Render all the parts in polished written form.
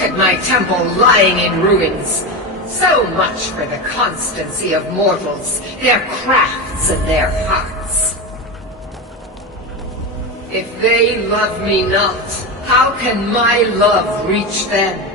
Look at my temple lying in ruins. So much for the constancy of mortals, their crafts and their hearts. If they love me not, how can my love reach them?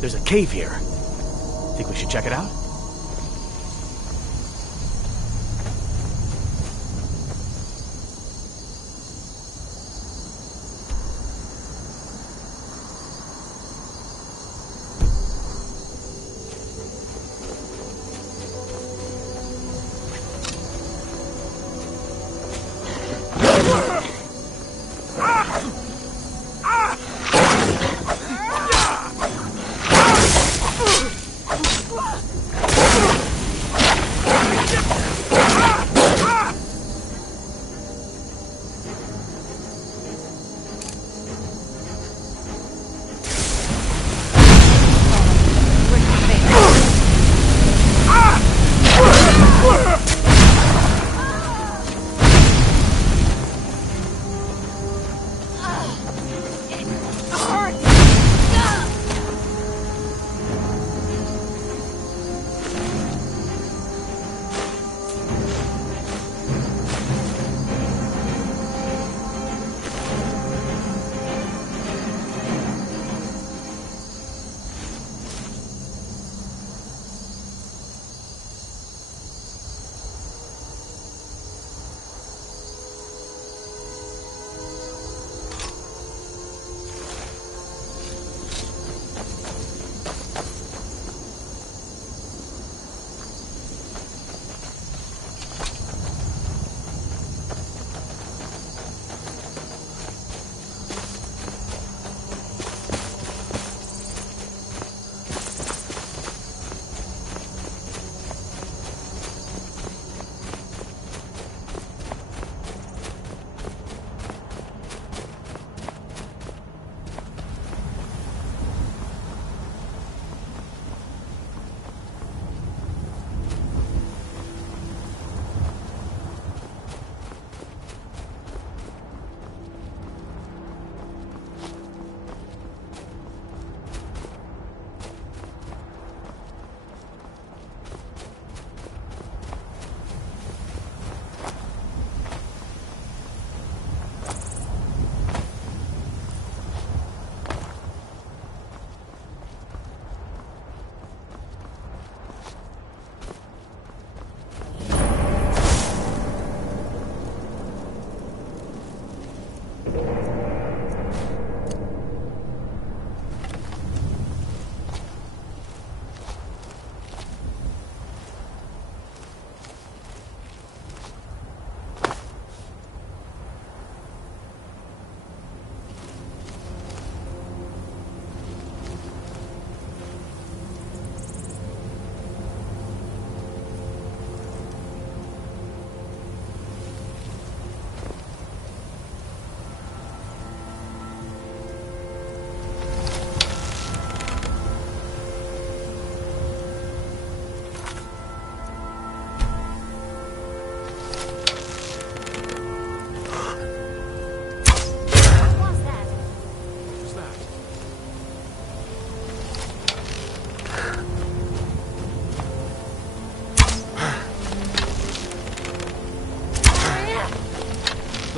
There's a cave here. Think we should check it out?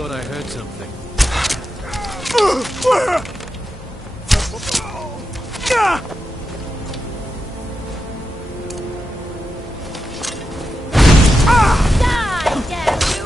thought I heard something. Die, damn you!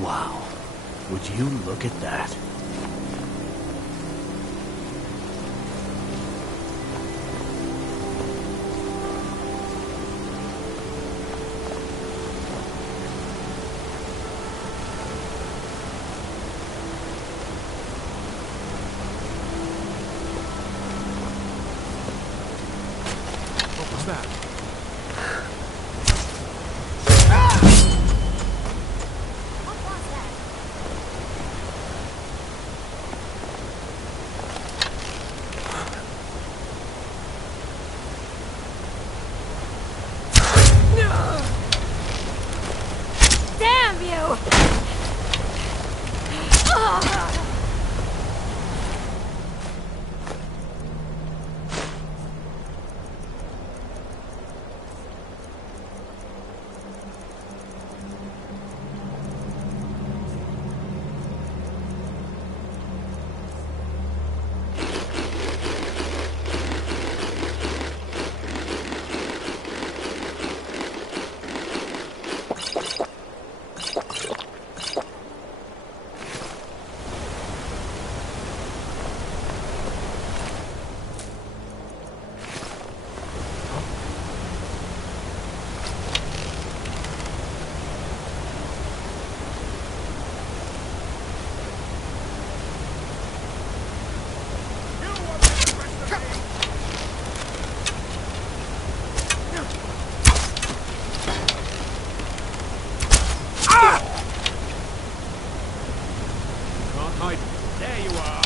Wow. Would you look at that? What was that? Damn you! There you are.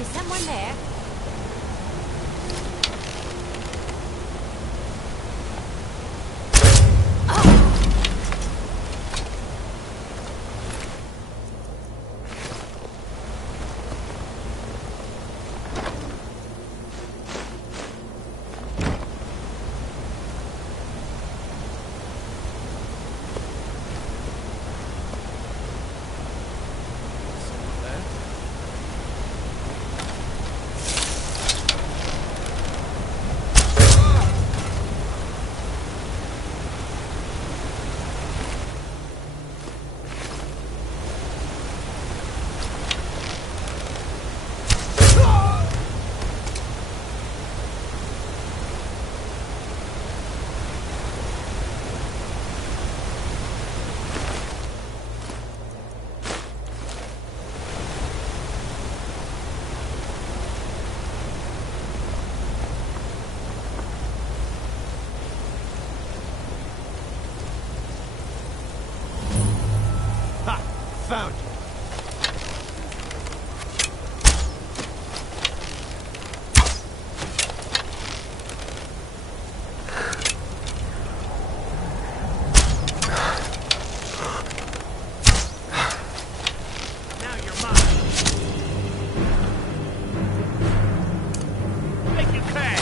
Is someone there? Found you. Now you're mine. Make it pay.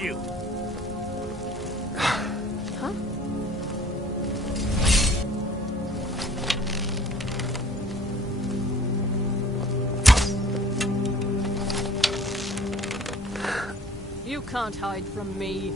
you. Huh? You can't hide from me.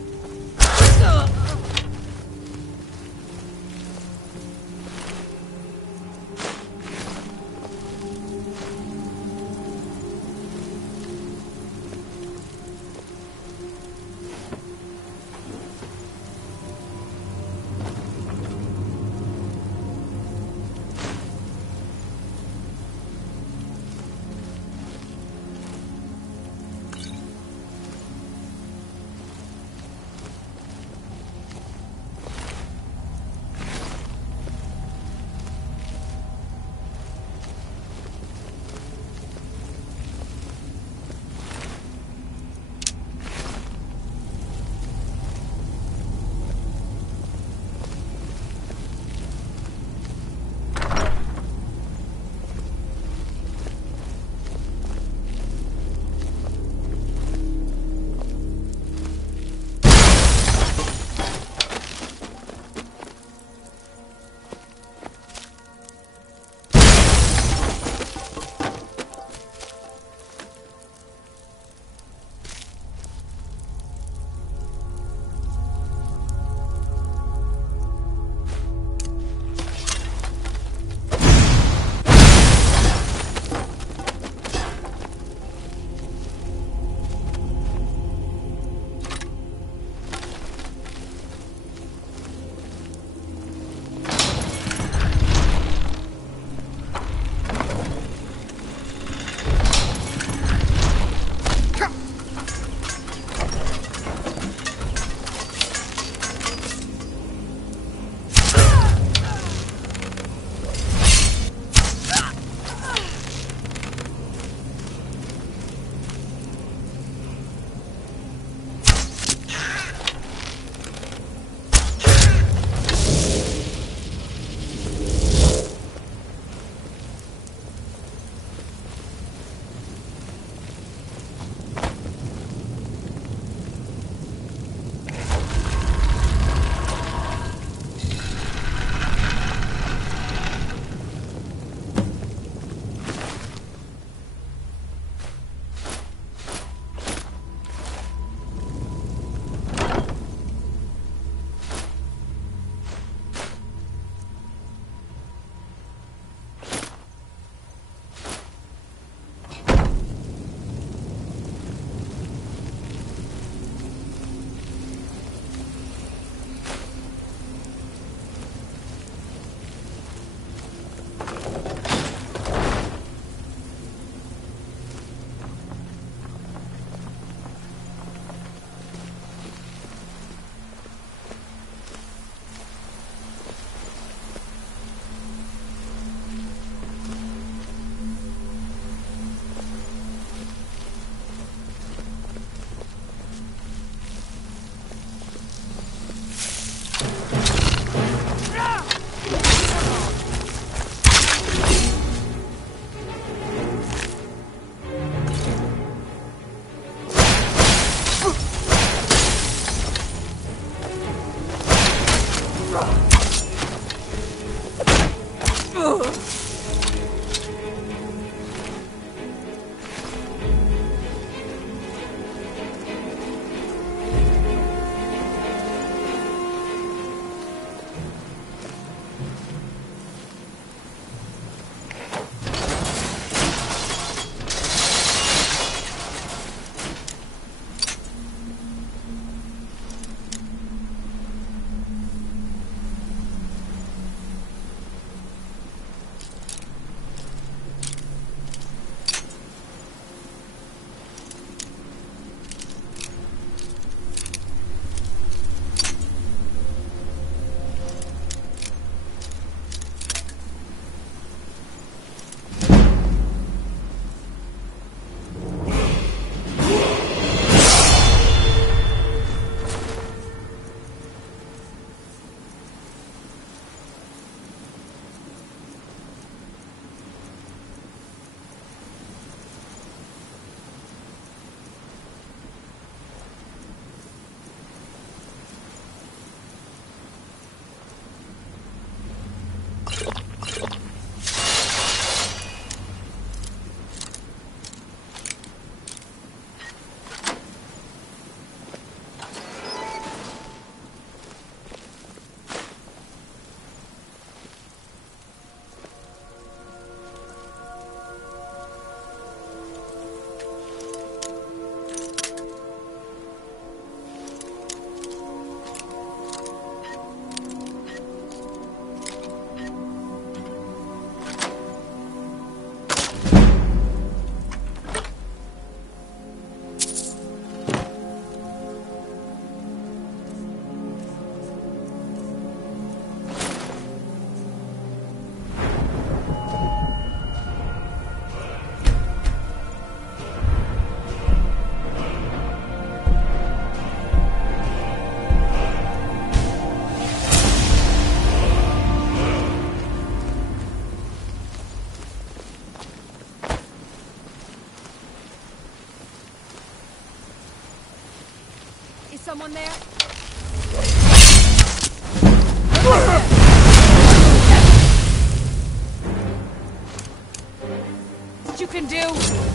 someone there? What you can do?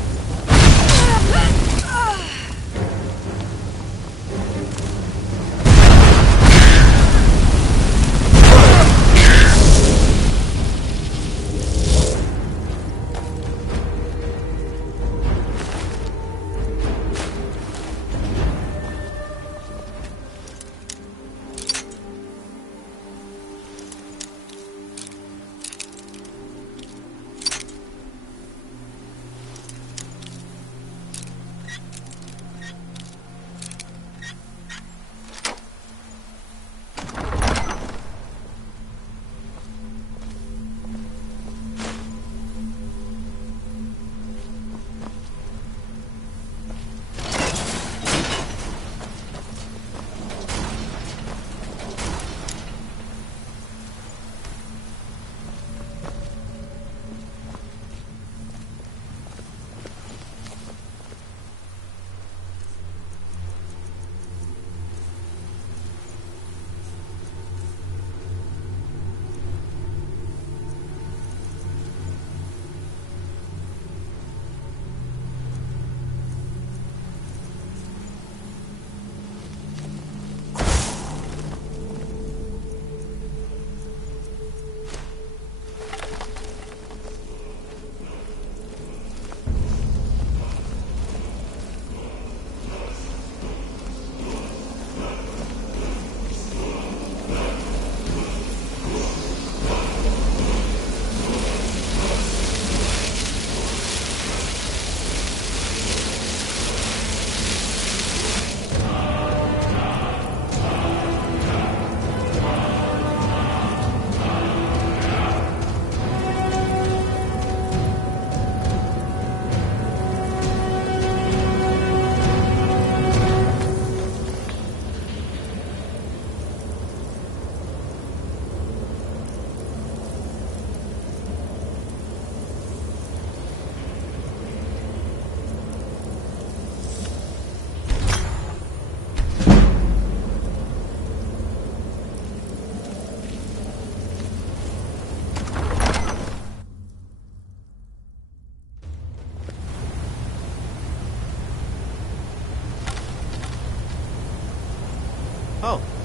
Oh.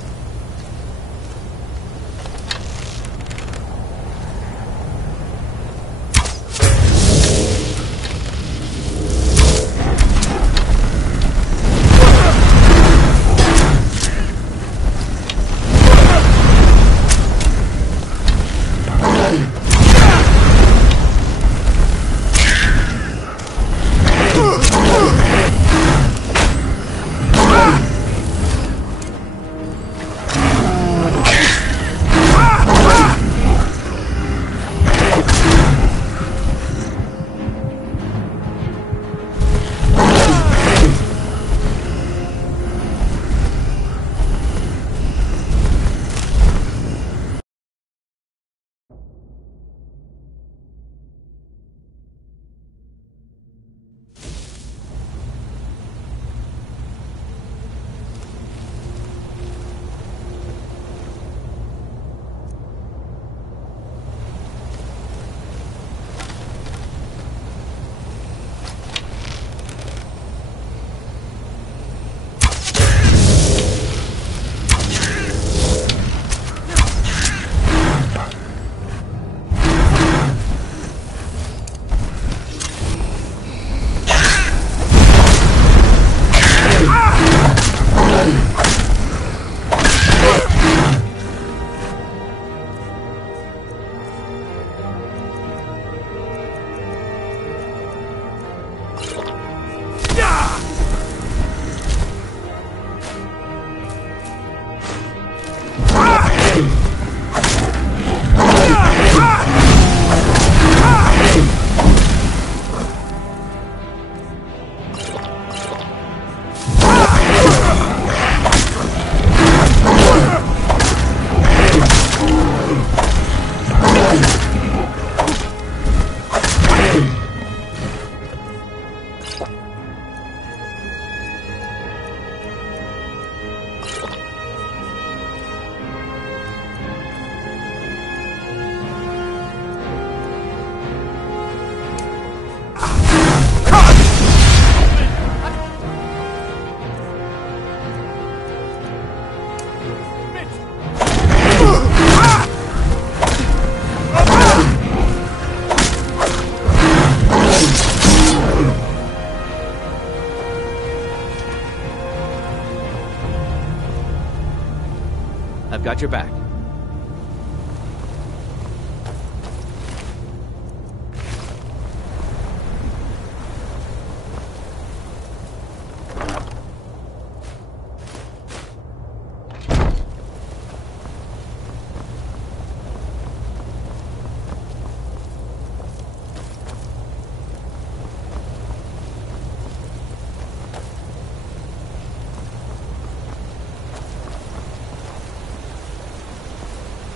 I've got your back.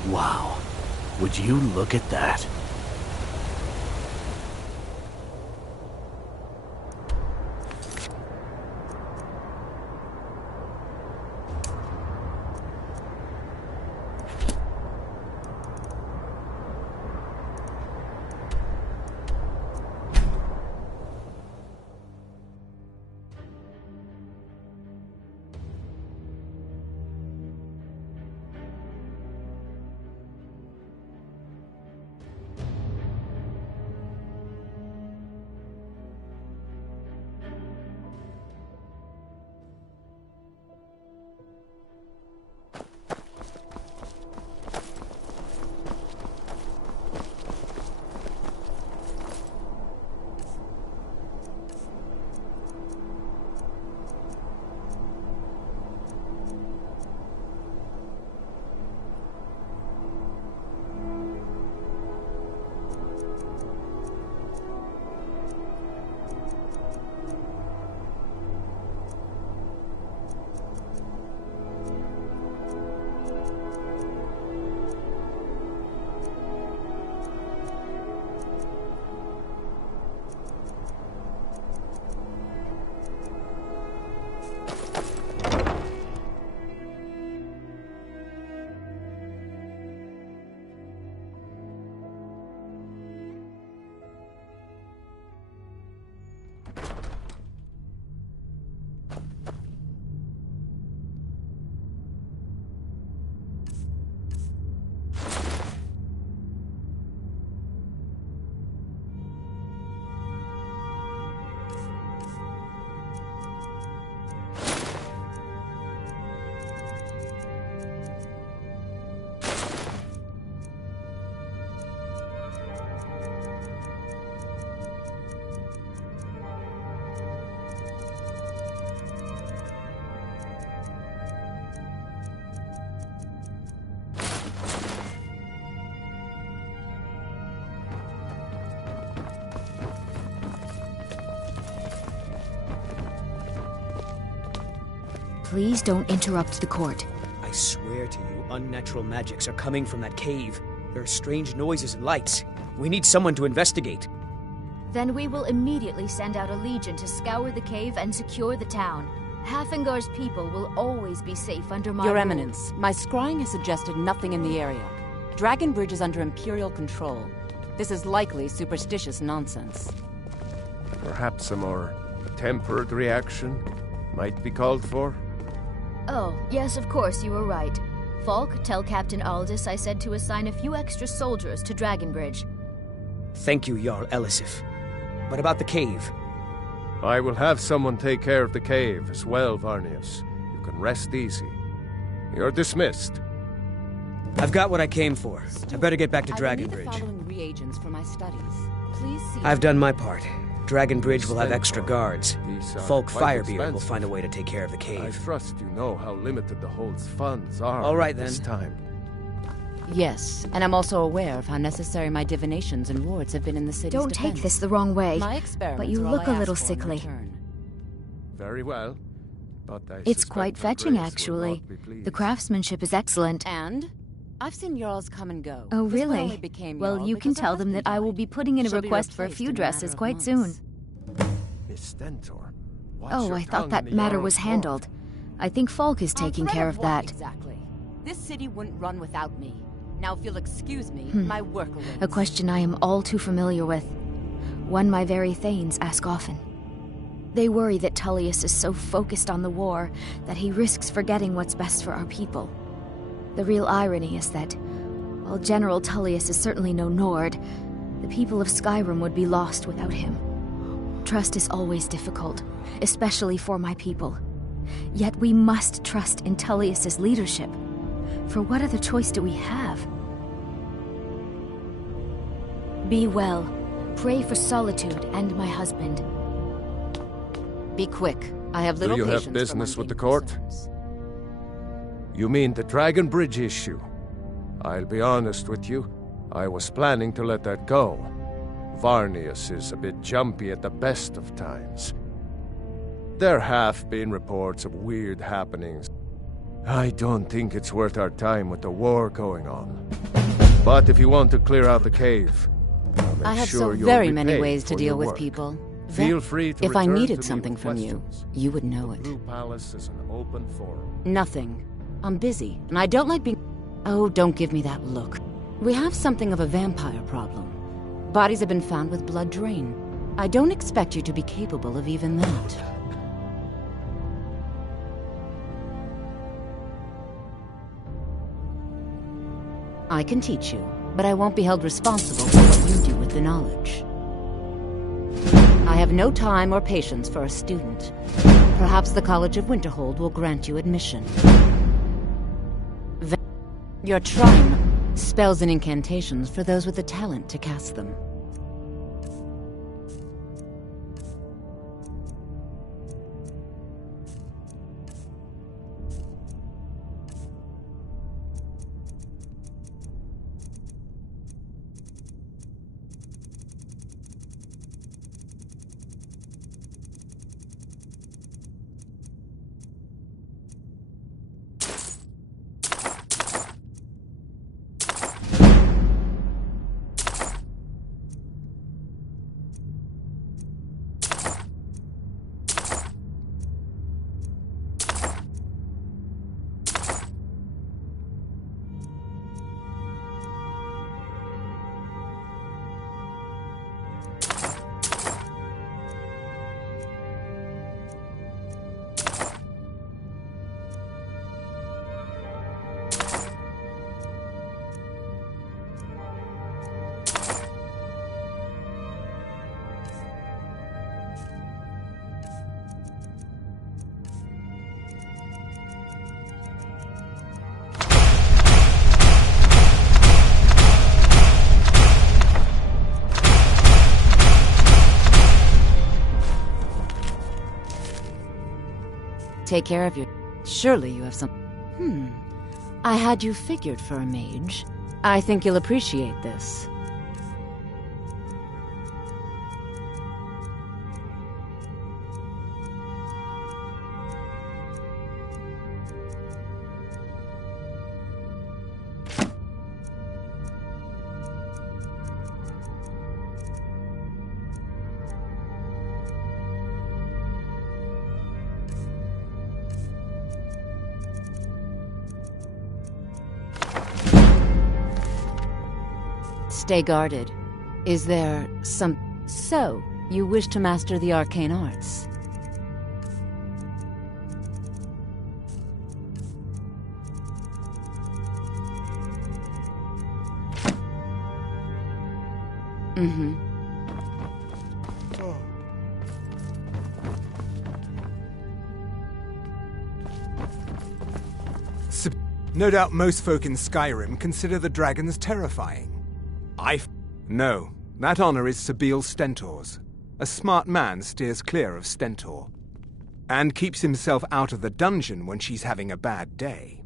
Wow. Would you look at that? Please don't interrupt the court. I swear to you, unnatural magics are coming from that cave. There are strange noises and lights. We need someone to investigate. Then we will immediately send out a legion to scour the cave and secure the town. Hafingar's people will always be safe under my Your rule. Eminence, my scrying has suggested nothing in the area. Dragon Bridge is under Imperial control. This is likely superstitious nonsense. Perhaps a more tempered reaction might be called for? Oh, yes, of course, you were right. Falk, tell Captain Aldous I said to assign a few extra soldiers to Dragon Bridge. Thank you, Jarl Elisif. What about the cave? I will have someone take care of the cave as well, Varnius. You can rest easy. You're dismissed. I've got what I came for. I better get back to Dragon I will need Bridge. the following reagents for my studies. Please see. I've done my part. Dragon Bridge will have extra guards. These are Falk quite Firebeard will expensive. find a way to take care of the I cave. trust you know how limited the Hold's funds are All right, at this then. time. Yes, and I'm also aware of how necessary my divinations and wards have been in the city's Don't defense. take this the wrong way, My experiments but you are all look I a little ask for in sickly. return. Very well. But I It's suspect quite her fetching, grace will actually. not be pleased. The craftsmanship is excellent. And? I've seen Jarls come and go. Oh, This one really? only became Well, Jarl you can because her tell them husband that I will died. be putting in a She'll be request for a replaced few in a dresses matter of quite months. soon. Miss Stentor, watch Oh, your I thought tongue that in the matter Jarl's was court. handled. I think Falk is A taking threat care of of what, that. Exactly. This city wouldn't run without me. Now, if you'll excuse me, my work awaits. A question I am all too familiar with. One my very Thanes ask often. They worry that Tullius is so focused on the war that he risks forgetting what's best for our people. The real irony is that, while General Tullius is certainly no Nord, the people of Skyrim would be lost without him. Trust is always difficult, especially for my people. Yet we must trust in Tullius's leadership. for what other choice do we have? Be well. Pray for solitude and my husband. Be quick. I have little Do you patience have for business with the mundane court? concerns. You mean the Dragon Bridge issue? I'll be honest with you. I was planning to let that go. Varnius is a bit jumpy at the best of times. There have been reports of weird happenings. I don't think it's worth our time with the war going on. But if you want to clear out the cave, I'll make I have sure so you'll very be many paid ways to for deal your with work. people. Feel free to If I return needed to me something with from you, questions. you would know The it. Blue Palace is an open forum. Nothing. I'm busy, and I don't like being... Oh, don't give me that look. We have something of a vampire problem. Bodies have been found with blood drain. I don't expect you to be capable of even that. I can teach you, but I won't be held responsible for what you do with the knowledge. I have no time or patience for a student. Perhaps the College of Winterhold will grant you admission. You're trying spells and incantations for those with the talent to cast them. Take care of your... Surely you have some... I had you figured for a mage. I think you'll appreciate this. Stay guarded. Is there some... So, you wish to master the arcane arts? No doubt most folk in Skyrim consider the dragons terrifying. No, that honor is Sabeel Stentor's. A smart man steers clear of Stentor, and keeps himself out of the dungeon when she's having a bad day.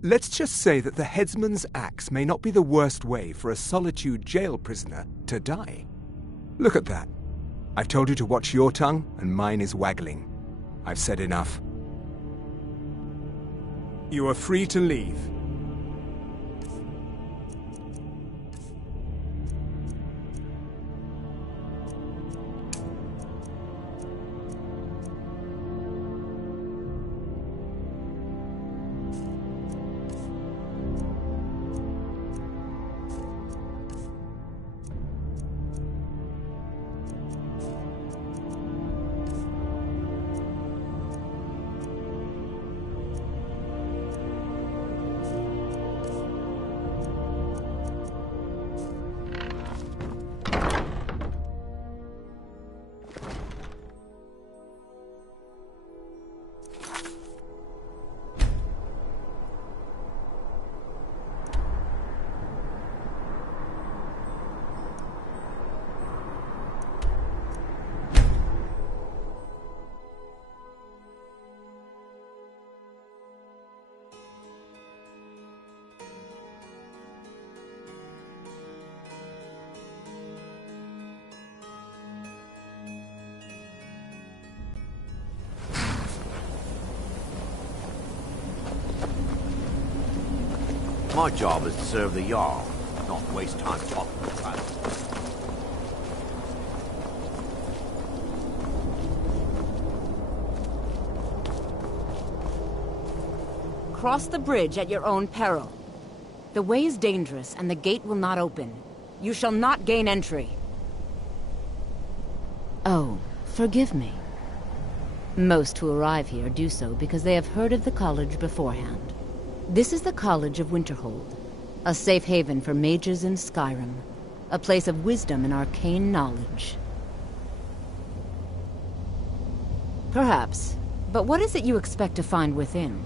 Let's just say that the headsman's axe may not be the worst way for a Solitude jail prisoner to die. Look at that. I've told you to watch your tongue, and mine is waggling. I've said enough. You are free to leave. My job is to serve the Jarl, not waste time talking about it. Cross the bridge at your own peril. The way is dangerous, and the gate will not open. You shall not gain entry. Oh, forgive me. Most who arrive here do so because they have heard of the college beforehand. This is the College of Winterhold, a safe haven for mages in Skyrim, a place of wisdom and arcane knowledge. Perhaps, but what is it you expect to find within?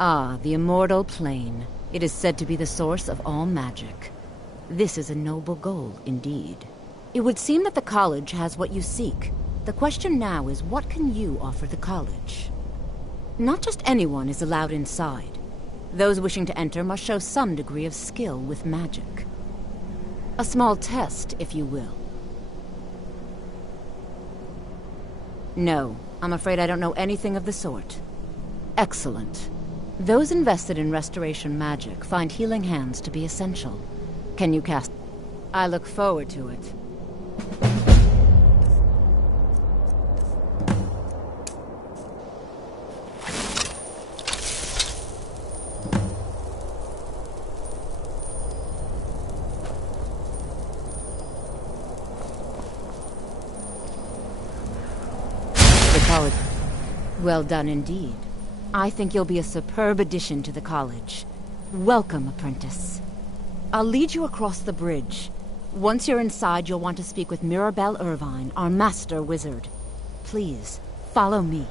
Ah, the immortal plane. It is said to be the source of all magic. This is a noble goal, indeed. It would seem that the college has what you seek. The question now is, what can you offer the college? Not just anyone is allowed inside. Those wishing to enter must show some degree of skill with magic. A small test, if you will. No, I'm afraid I don't know anything of the sort. Excellent. Those invested in restoration magic find healing hands to be essential. Can you cast? I look forward to it. The college. Well done indeed. I think you'll be a superb addition to the college. Welcome, apprentice. I'll lead you across the bridge. Once you're inside, you'll want to speak with Mirabelle Irvine, our master wizard. Please, follow me.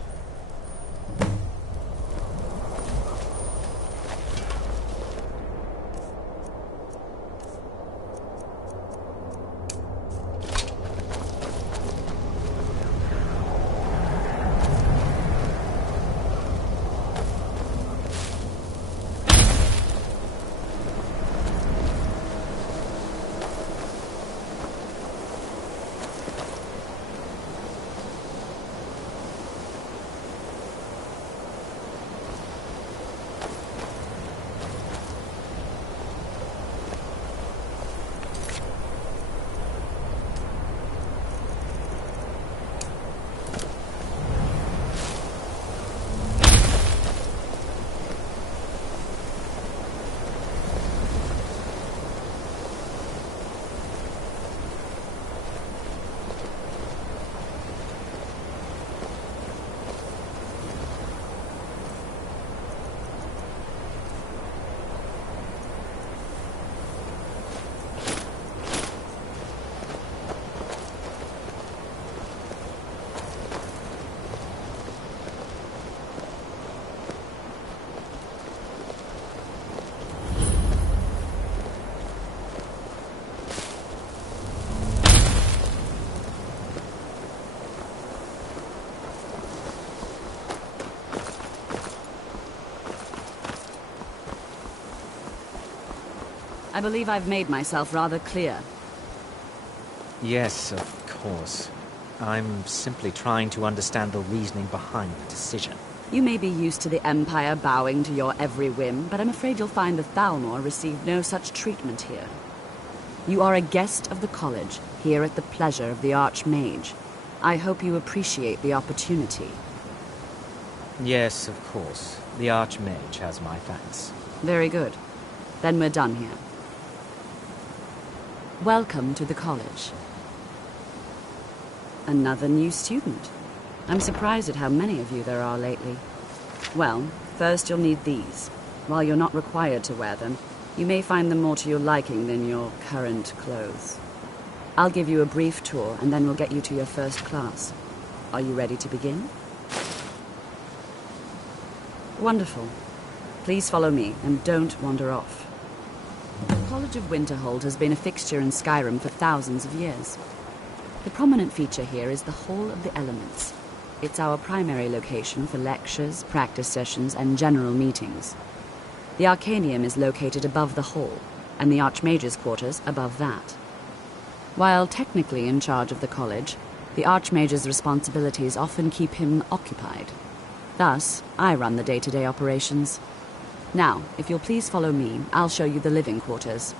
I believe I've made myself rather clear. Yes, of course. I'm simply trying to understand the reasoning behind the decision. You may be used to the Empire bowing to your every whim, but I'm afraid you'll find the Thalmor received no such treatment here. You are a guest of the college, here at the pleasure of the Archmage. I hope you appreciate the opportunity. Yes, of course. The Archmage has my thanks. Very good. Then we're done here. Welcome to the college. Another new student. I'm surprised at how many of you there are lately. Well, first you'll need these. While you're not required to wear them, you may find them more to your liking than your current clothes. I'll give you a brief tour, and then we'll get you to your first class. Are you ready to begin? Wonderful. Please follow me, and don't wander off. The College of Winterhold has been a fixture in Skyrim for thousands of years. The prominent feature here is the Hall of the Elements. It's our primary location for lectures, practice sessions, and general meetings. The Arcanium is located above the hall, and the Archmage's quarters above that. While technically in charge of the college, The Archmage's responsibilities often keep him occupied. Thus, I run the day-to-day operations. Now, if you'll please follow me, I'll show you the living quarters.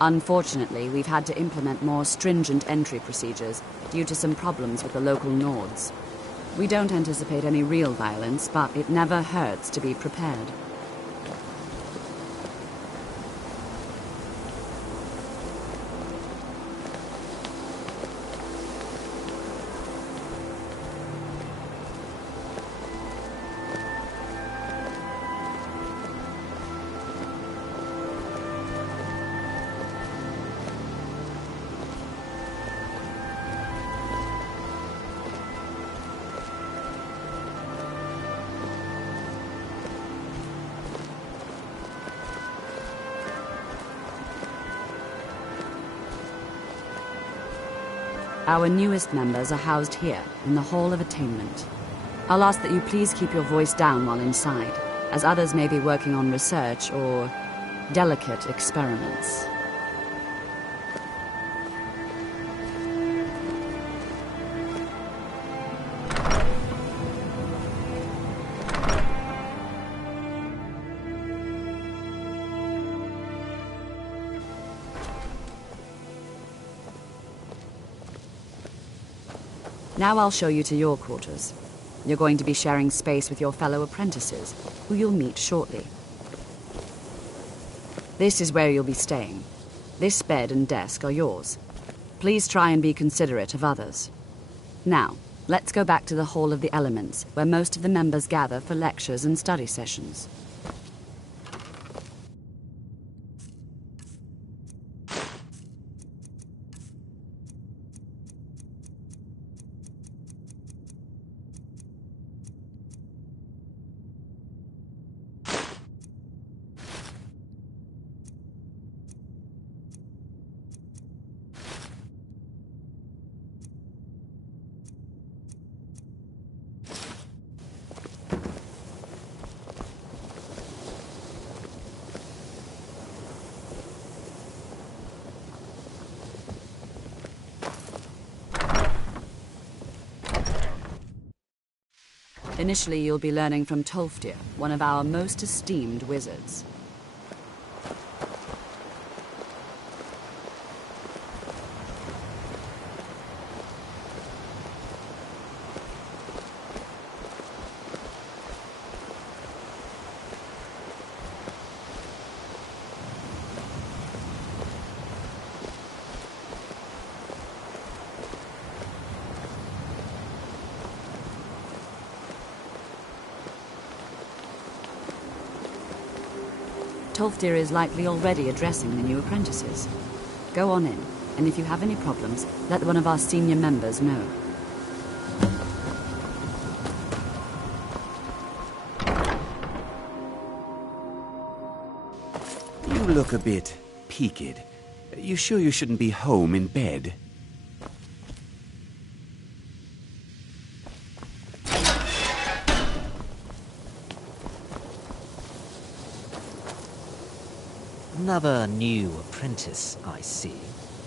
Unfortunately, we've had to implement more stringent entry procedures due to some problems with the local Nords. We don't anticipate any real violence, but it never hurts to be prepared. Our newest members are housed here, in the Hall of Attainment. I'll ask that you please keep your voice down while inside, as others may be working on research or delicate experiments. Now I'll show you to your quarters. You're going to be sharing space with your fellow apprentices, who you'll meet shortly. This is where you'll be staying. This bed and desk are yours. Please try and be considerate of others. Now, let's go back to the Hall of the Elements, where most of the members gather for lectures and study sessions. Initially, you'll be learning from Tolfdir, one of our most esteemed wizards. Tolfdir is likely already addressing the new apprentices. Go on in, and if you have any problems, let one of our senior members know. You look a bit peaked. You sure you shouldn't be home in bed? Another new apprentice, I see.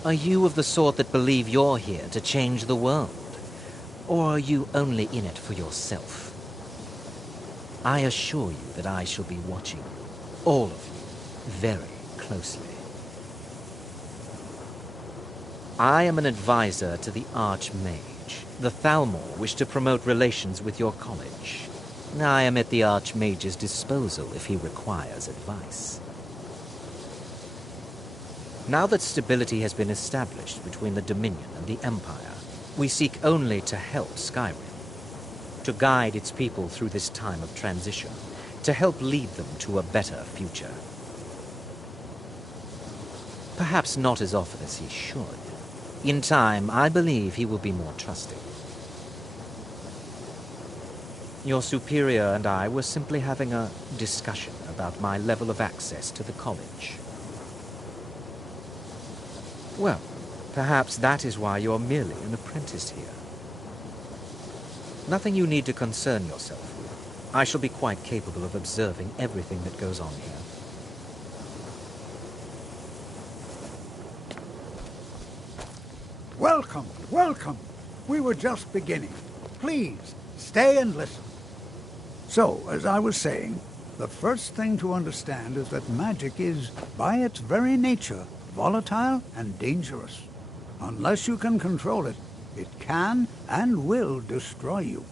Are you of the sort that believe you're here to change the world? Or are you only in it for yourself? I assure you that I shall be watching all of you very closely. I am an advisor to the Archmage. The Thalmor wish to promote relations with your college. I am at the Archmage's disposal if he requires advice. Now that stability has been established between the Dominion and the Empire, we seek only to help Skyrim, to guide its people through this time of transition, to help lead them to a better future. Perhaps not as often as he should. In time, I believe he will be more trusting. Your superior and I were simply having a discussion about my level of access to the college. Well, perhaps that is why you're merely an apprentice here. Nothing you need to concern yourself with. I shall be quite capable of observing everything that goes on here. Welcome, welcome. We were just beginning. Please, stay and listen. So, as I was saying, the first thing to understand is that magic is, by its very nature, volatile and dangerous. Unless you can control it, it can and will destroy you.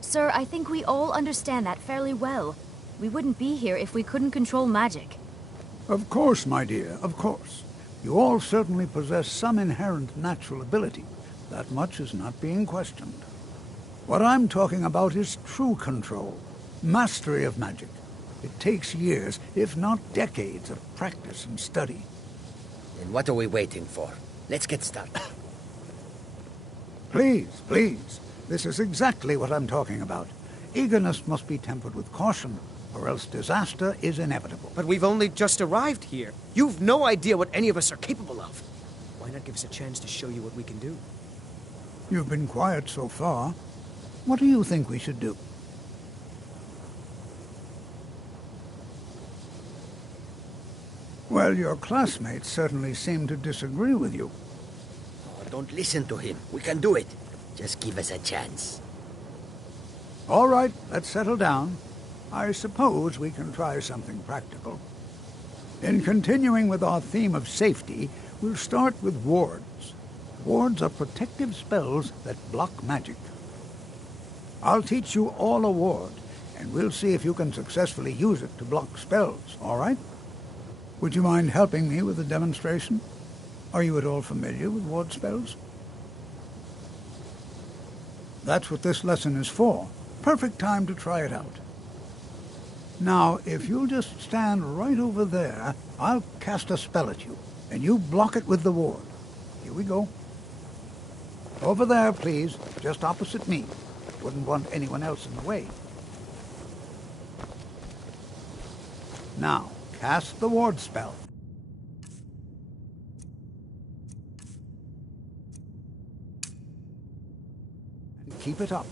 Sir, I think we all understand that fairly well. We wouldn't be here if we couldn't control magic. Of course, my dear, of course. You all certainly possess some inherent natural ability. That much is not being questioned. What I'm talking about is true control, mastery of magic. It takes years, if not decades, of practice and study. Then what are we waiting for? Let's get started. Please, please. This is exactly what I'm talking about. Eagerness must be tempered with caution, or else disaster is inevitable. But we've only just arrived here. You've no idea what any of us are capable of. Why not give us a chance to show you what we can do? You've been quiet so far. What do you think we should do? Well, your classmates certainly seem to disagree with you. Oh, don't listen to him. We can do it. Just give us a chance. All right, let's settle down. I suppose we can try something practical. In continuing with our theme of safety, we'll start with wards. Wards are protective spells that block magic. I'll teach you all a ward, and we'll see if you can successfully use it to block spells, all right? Would you mind helping me with a demonstration? Are you at all familiar with ward spells? That's what this lesson is for. Perfect time to try it out. Now, if you'll just stand right over there, I'll cast a spell at you, and you block it with the ward. Here we go. Over there, please, just opposite me. Wouldn't want anyone else in the way. Now, cast the ward spell. And keep it up.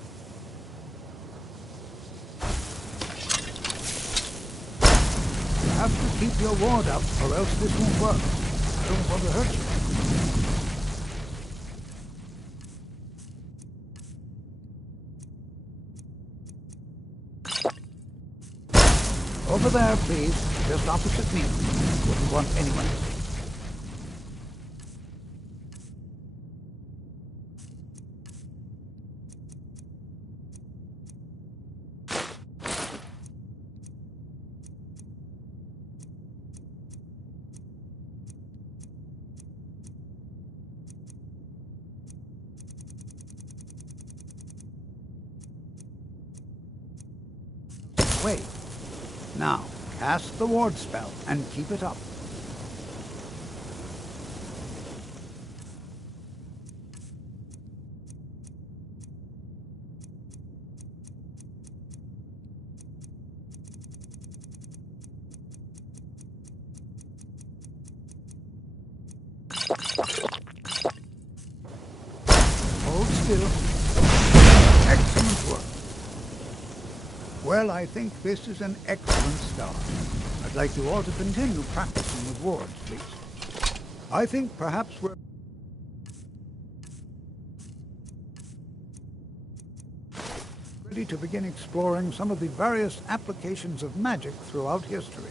You have to keep your ward up, or else this won't work. I don't want to hurt you. Over there, please. Just opposite me. Wouldn't want anyone else. Wait. Now, cast the ward spell and keep it up. Hold still. Excellent work. Well, I think this is an excellent start. I'd like you all to continue practicing with wards, please. I think perhaps we're ready to begin exploring some of the various applications of magic throughout history.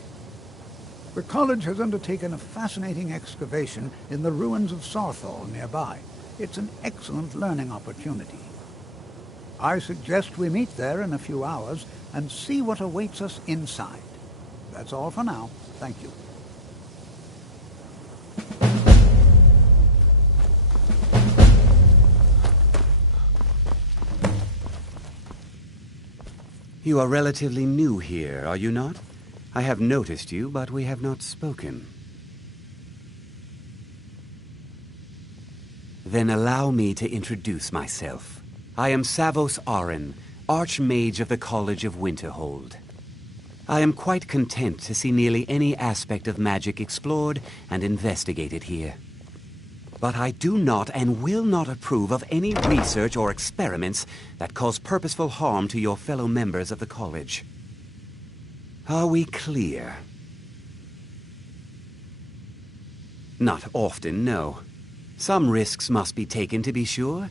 The college has undertaken a fascinating excavation in the ruins of Sarthal nearby. It's an excellent learning opportunity. I suggest we meet there in a few hours and see what awaits us inside. That's all for now. Thank you. You are relatively new here, are you not? I have noticed you, but we have not spoken. Then allow me to introduce myself. I am Tsavo Soren, Archmage of the College of Winterhold. I am quite content to see nearly any aspect of magic explored and investigated here. But I do not and will not approve of any research or experiments that cause purposeful harm to your fellow members of the college. Are we clear? Not often, no. Some risks must be taken, to be sure,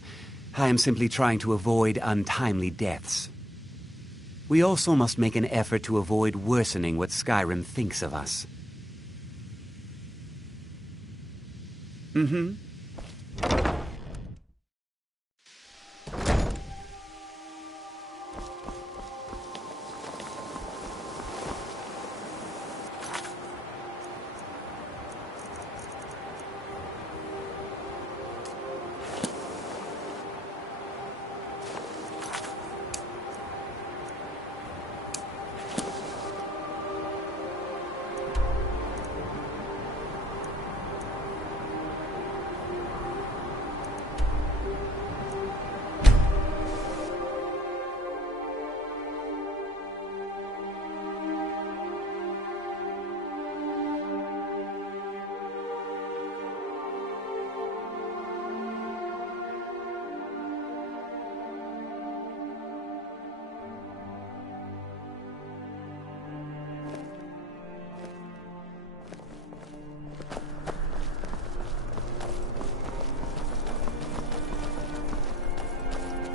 I am simply trying to avoid untimely deaths. We also must make an effort to avoid worsening what Skyrim thinks of us. Mm-hmm.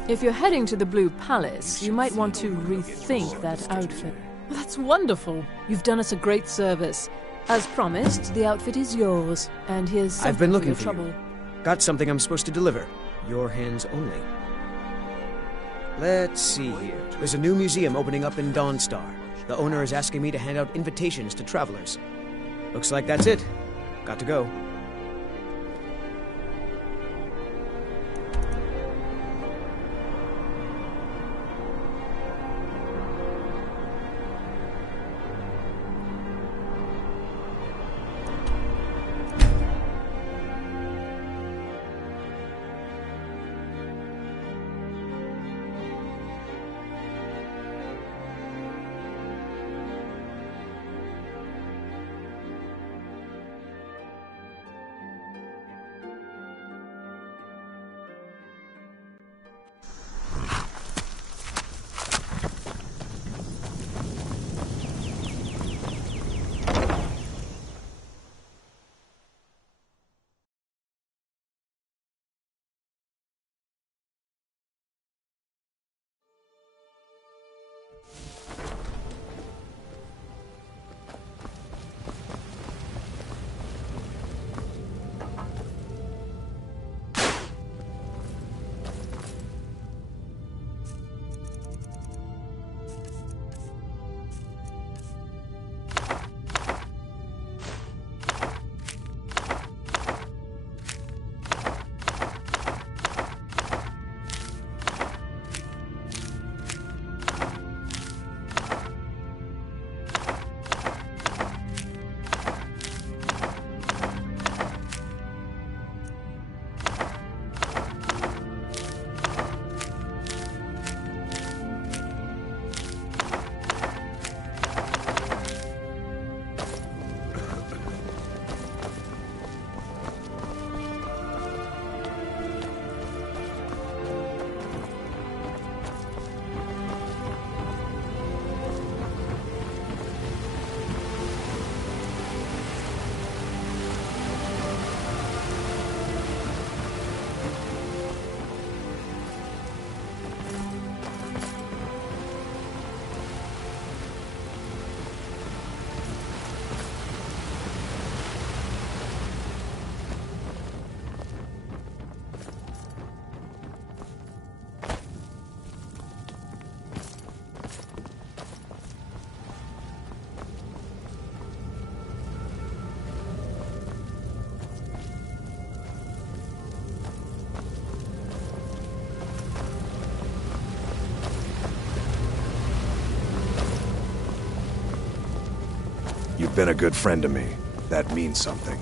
If you're heading to the Blue Palace, you might want to rethink that outfit. That's wonderful. You've done us a great service. As promised, the outfit is yours, and here's something I've been looking for for your trouble. you. Got something I'm supposed to deliver. Your hands only. Let's see here. There's a new museum opening up in Dawnstar. The owner is asking me to hand out invitations to travelers. Looks like that's it. Got to go. You've been a good friend to me. That means something.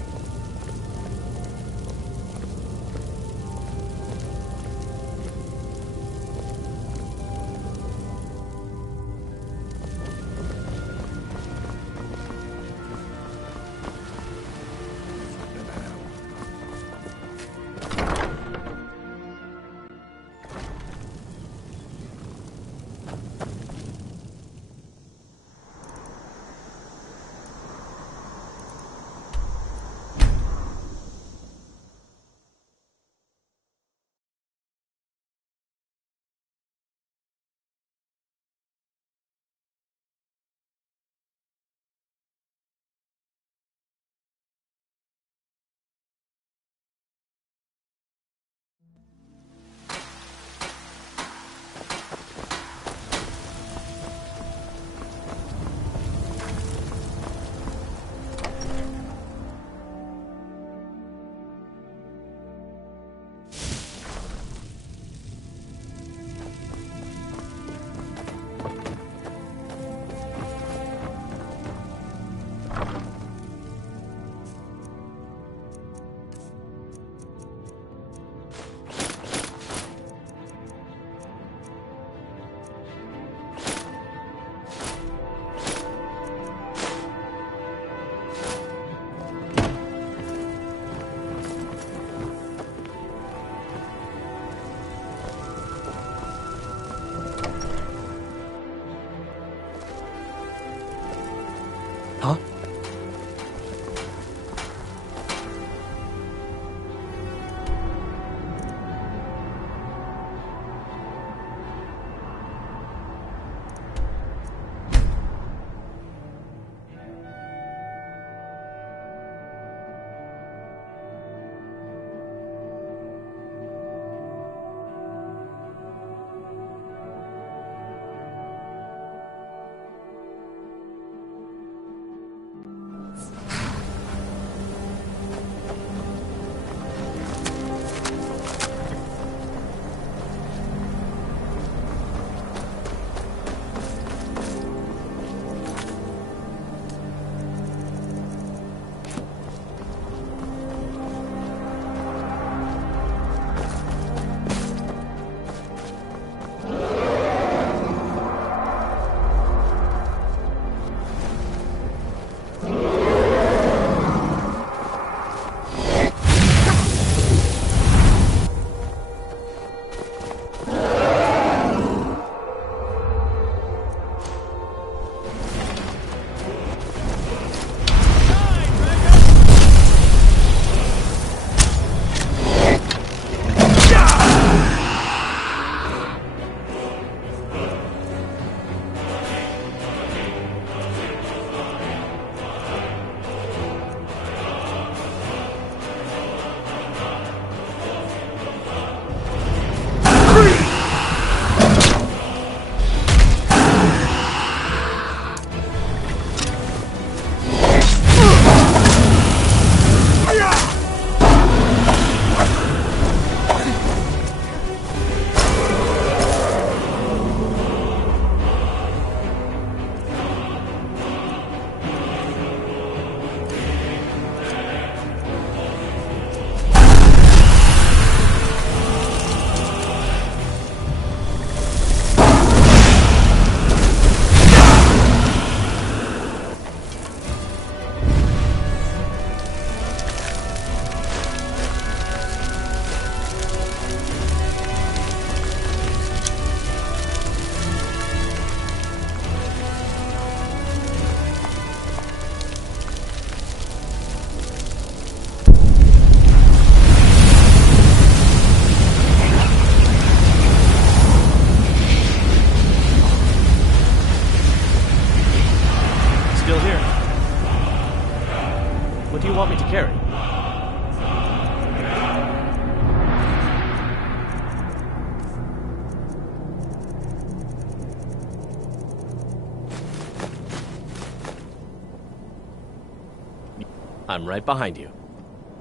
I'm right behind you.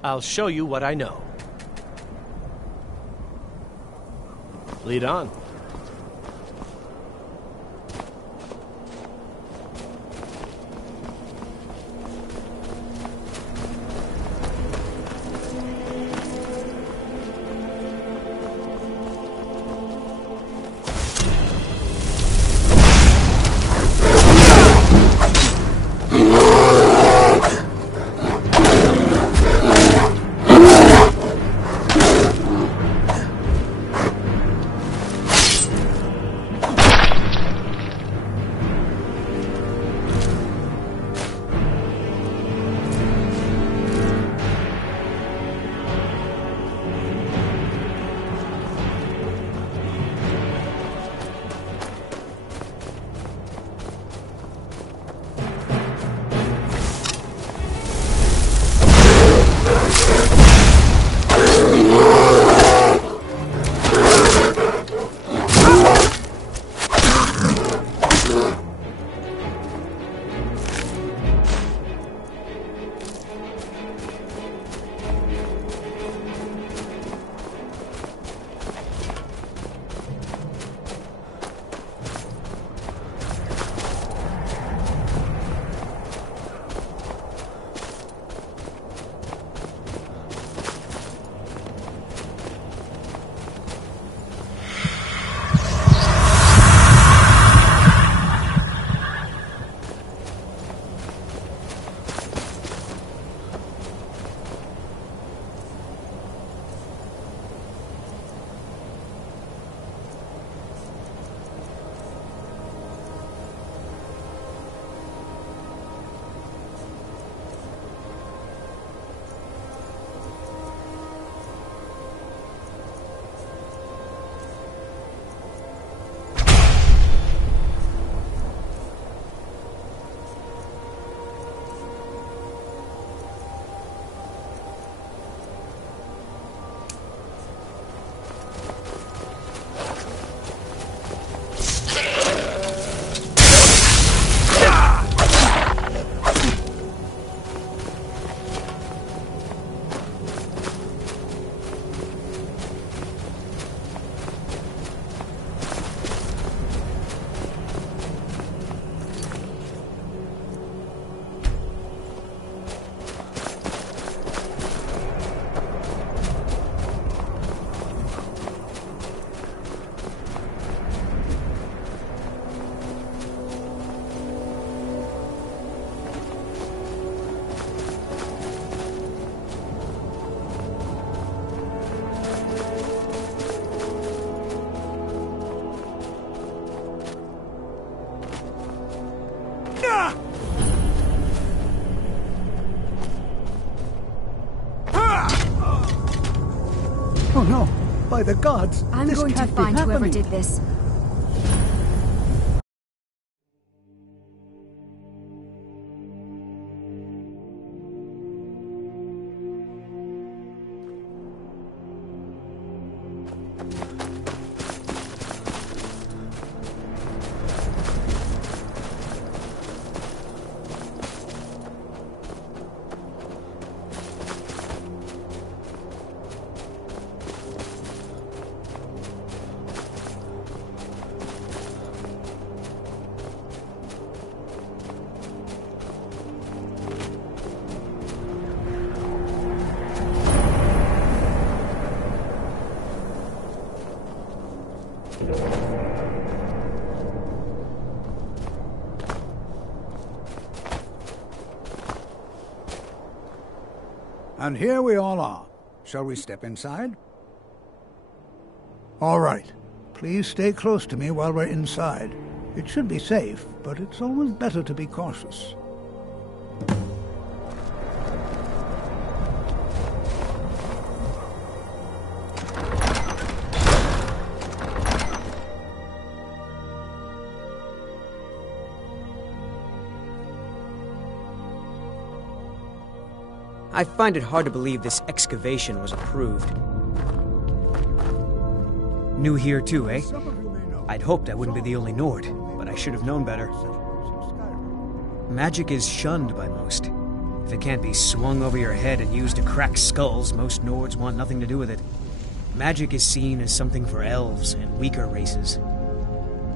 I'll show you what I know. Lead on. Oh no! By the gods! I'm this going to can't be find whoever happening. did this. And here we all are. Shall we step inside? All right. Please stay close to me while we're inside. It should be safe, but it's always better to be cautious. I find it hard to believe this excavation was approved. New here too, eh? I'd hoped I wouldn't be the only Nord, but I should have known better. Magic is shunned by most. If it can't be swung over your head and used to crack skulls, most Nords want nothing to do with it. Magic is seen as something for elves and weaker races.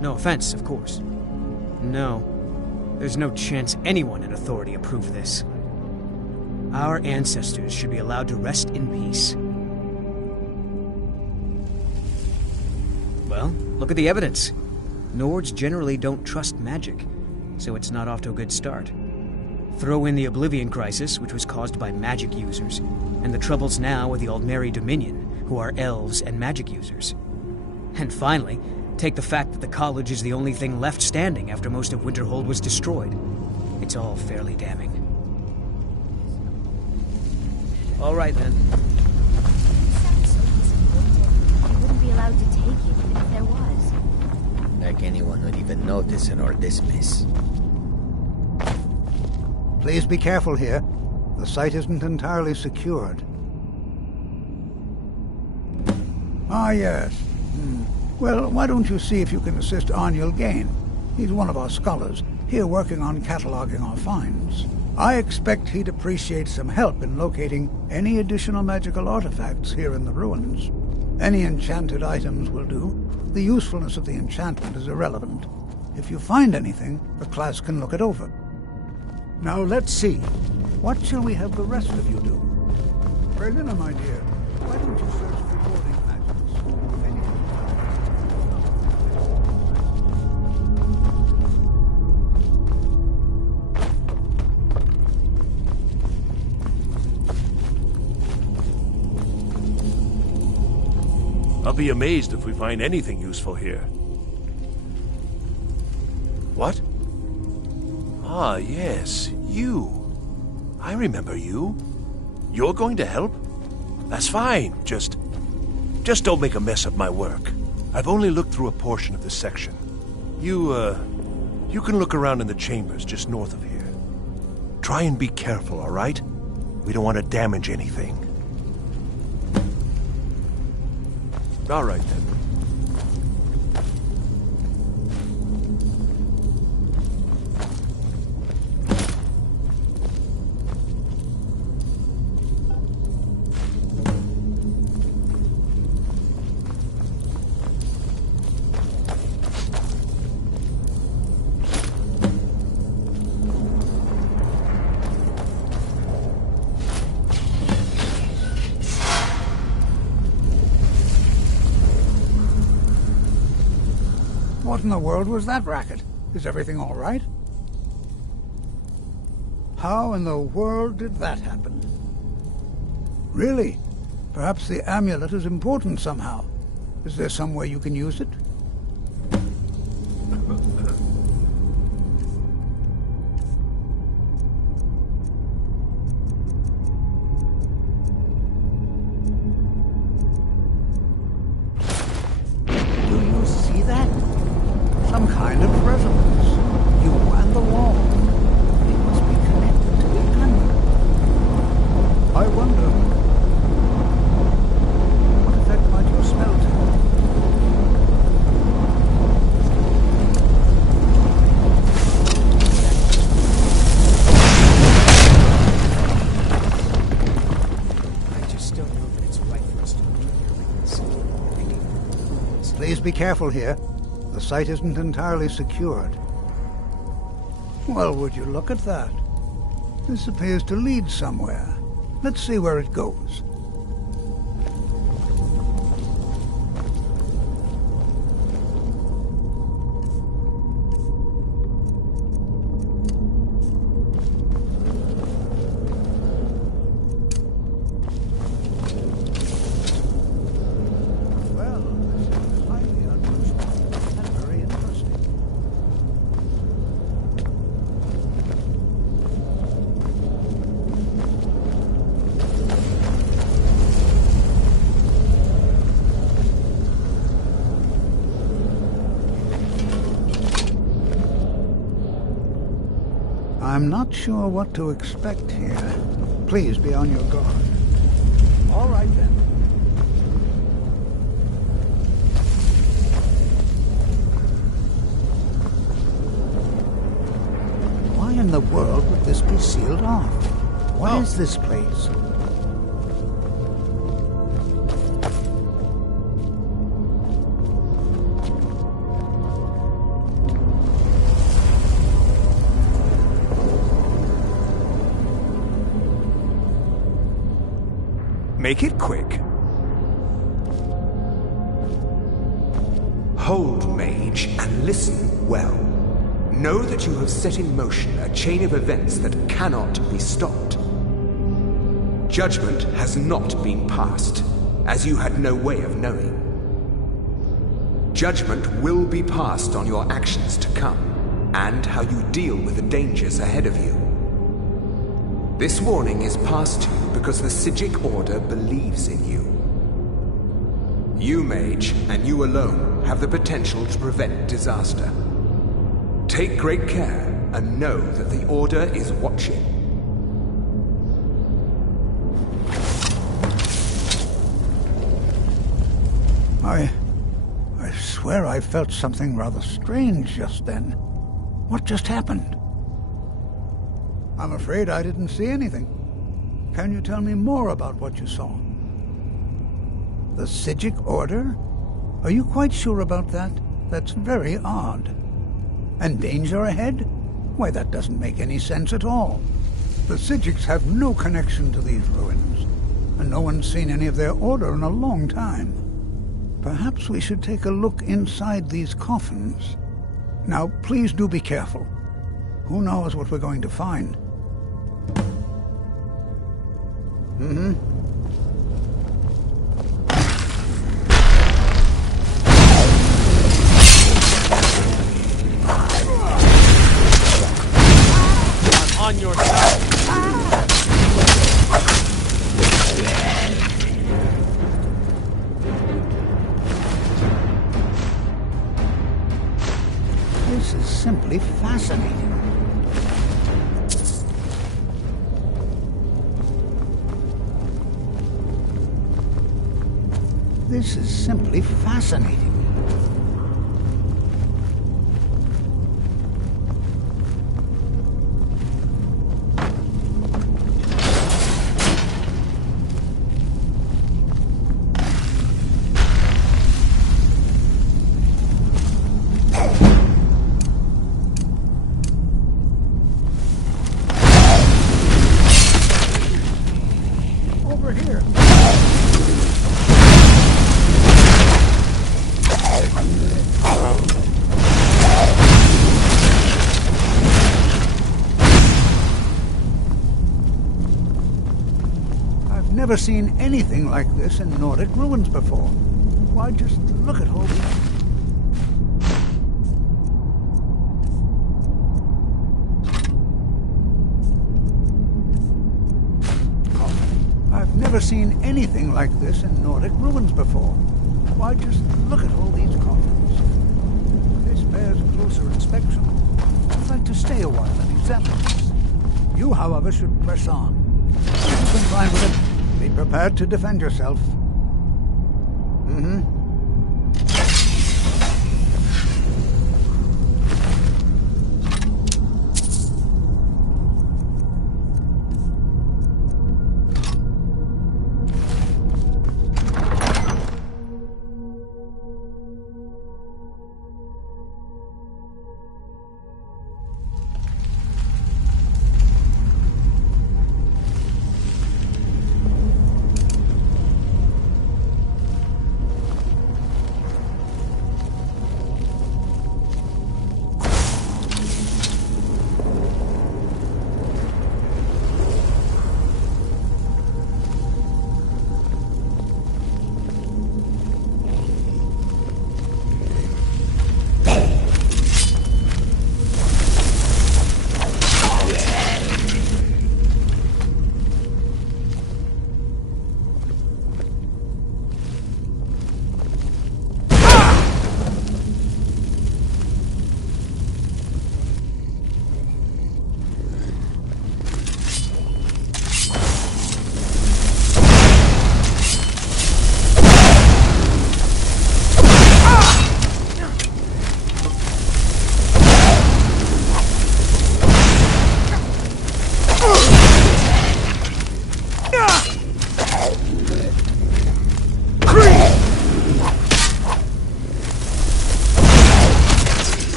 No offense, of course. No. There's no chance anyone in authority approved this. Our ancestors should be allowed to rest in peace. Well, look at the evidence. Nords generally don't trust magic, so it's not off to a good start. Throw in the Oblivion Crisis, which was caused by magic users, and the troubles now with the Aldmeri Dominion, who are elves and magic users. And finally, take the fact that the college is the only thing left standing after most of Winterhold was destroyed. It's all fairly damning. All right, then. You wouldn't be allowed to take it even if there was. Like anyone would even notice in all this mess. Please be careful here. The site isn't entirely secured. Ah, yes. Well, why don't you see if you can assist Arniel Gain? He's one of our scholars, here working on cataloging our finds. I expect he'd appreciate some help in locating any additional magical artifacts here in the ruins. Any enchanted items will do. The usefulness of the enchantment is irrelevant. If you find anything, the class can look it over. Now let's see. What shall we have the rest of you do? Berlina, my dear, why don't you search for boarding I'll be amazed if we find anything useful here. What? Ah, yes, you. I remember you. You're going to help? That's fine. Just don't make a mess of my work. I've only looked through a portion of this section. You can look around in the chambers just north of here. Try and be careful, all right? We don't want to damage anything. All right, then. What in the world was that racket? Is everything all right? How in the world did that happen? Really? Perhaps the amulet is important somehow. Is there some way you can use it? Some kind of resonance. You and the wall. It must be connected to the amulet. I wonder, what effect might your smell I just don't know that it's right for us to be here like this. Please be careful here. The site isn't entirely secured. Well, would you look at that? This appears to lead somewhere. Let's see where it goes. I'm not sure what to expect here. Please be on your guard. All right, then. Why in the world would this be sealed off? What is this place? Make it quick. Hold, mage, and listen well. Know that you have set in motion a chain of events that cannot be stopped. Judgment has not been passed, as you had no way of knowing. Judgment will be passed on your actions to come, and how you deal with the dangers ahead of you. This warning is passed to you because the Psijic Order believes in you. You, mage, and you alone, have the potential to prevent disaster. Take great care, and know that the Order is watching. I swear I felt something rather strange just then. What just happened? I'm afraid I didn't see anything. Can you tell me more about what you saw? The Psijic Order? Are you quite sure about that? That's very odd. And danger ahead? Why, that doesn't make any sense at all. The Psijics have no connection to these ruins, and no one's seen any of their order in a long time. Perhaps we should take a look inside these coffins. Now, please do be careful. Who knows what we're going to find? I'm on your side. This is simply fascinating. This is simply fascinating. Over here. I've never seen anything like this in Nordic ruins before. Why, just look at all these... I've never seen anything like this in Nordic ruins before. Why, just look at all these coffins. This bears closer inspection. I'd like to stay a while and examine this. You, however, should press on. If you can find with it, be prepared to defend yourself.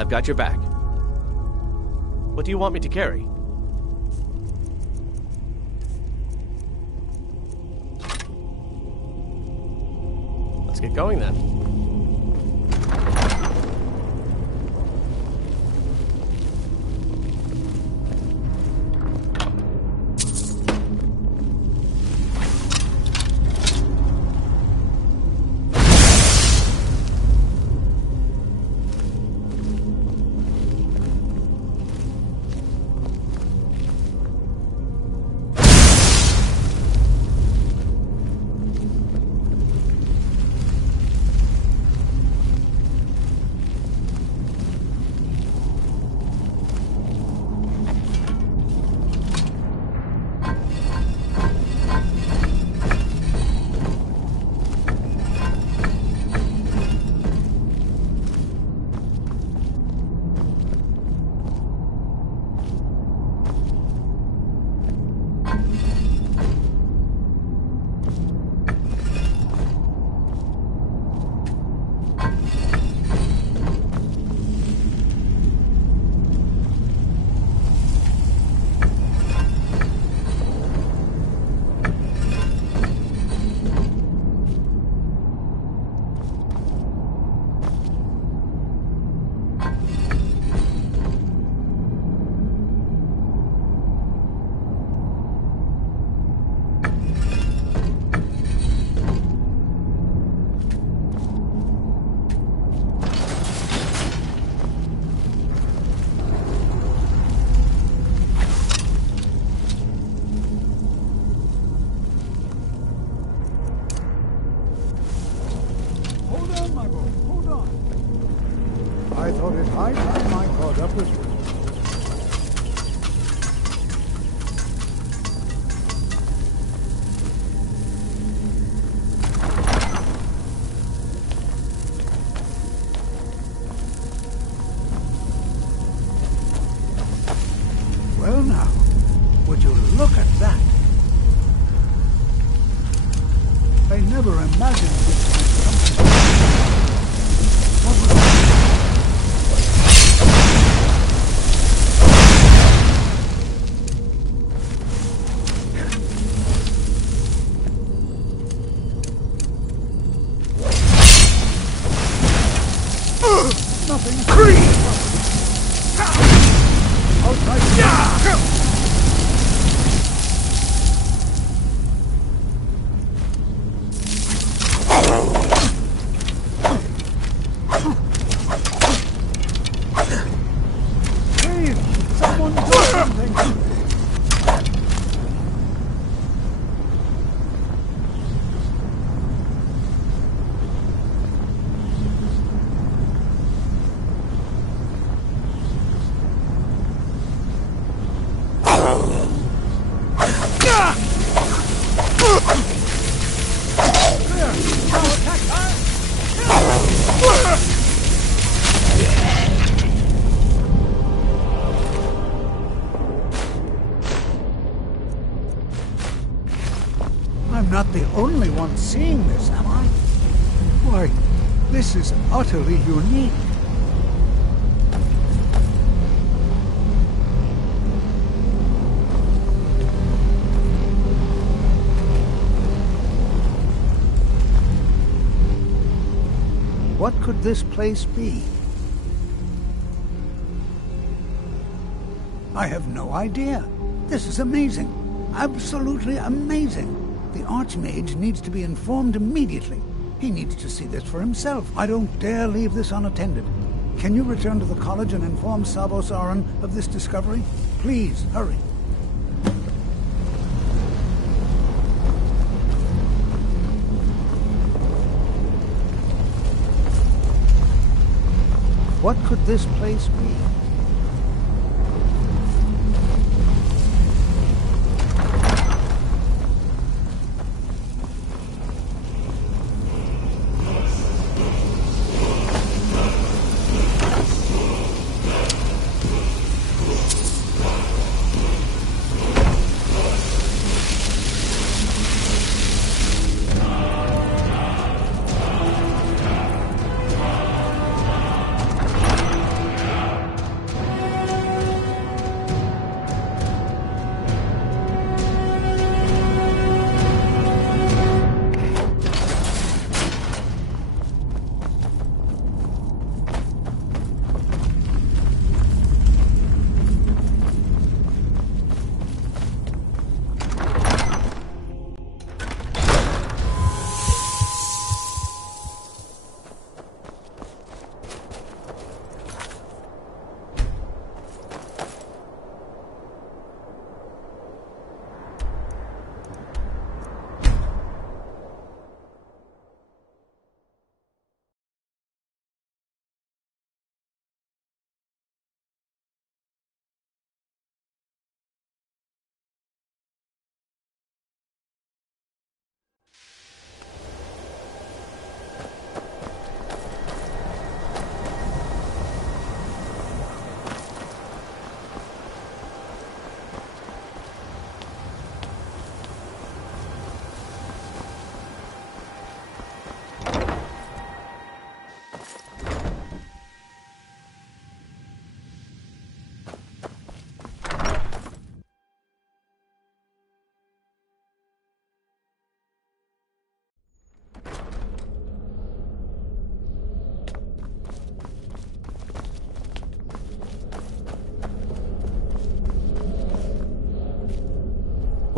I've got your back. What do you want me to carry? Let's get going then. I thought it high time I caught up with you. Well now, would you look at that? I never imagined this would come to nothing. Free! Outside. Please, someone do something. I'm not the only one seeing this, am I? Why, this is utterly unique. What could this place be? I have no idea. This is amazing. Absolutely amazing. The Archmage needs to be informed immediately. He needs to see this for himself. I don't dare leave this unattended. Can you return to the college and inform Tsavo Soren of this discovery? Please, hurry. What could this place be?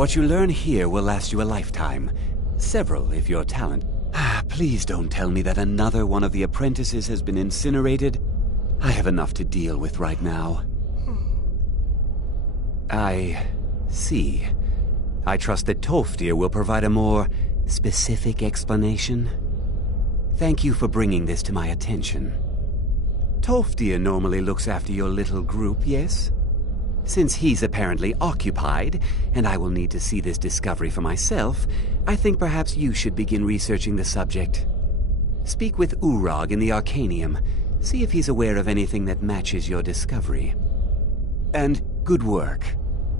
What you learn here will last you a lifetime. Several, if you're talented. Please don't tell me that another one of the apprentices has been incinerated. I have enough to deal with right now. I see. I trust that Toftir will provide a more specific explanation. Thank you for bringing this to my attention. Toftir normally looks after your little group, yes? Since he's apparently occupied, and I will need to see this discovery for myself, I think perhaps you should begin researching the subject. Speak with Urag in the Arcanium. See if he's aware of anything that matches your discovery. And good work.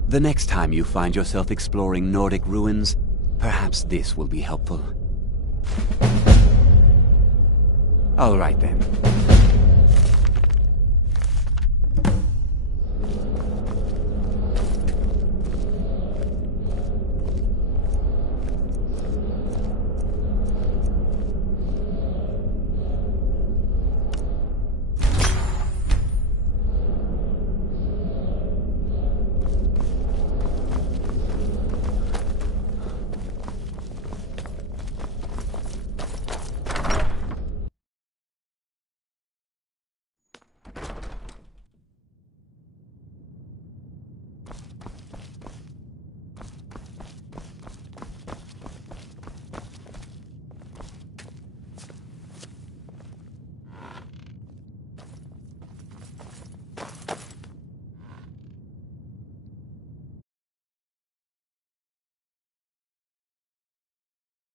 The next time you find yourself exploring Nordic ruins, perhaps this will be helpful. All right then.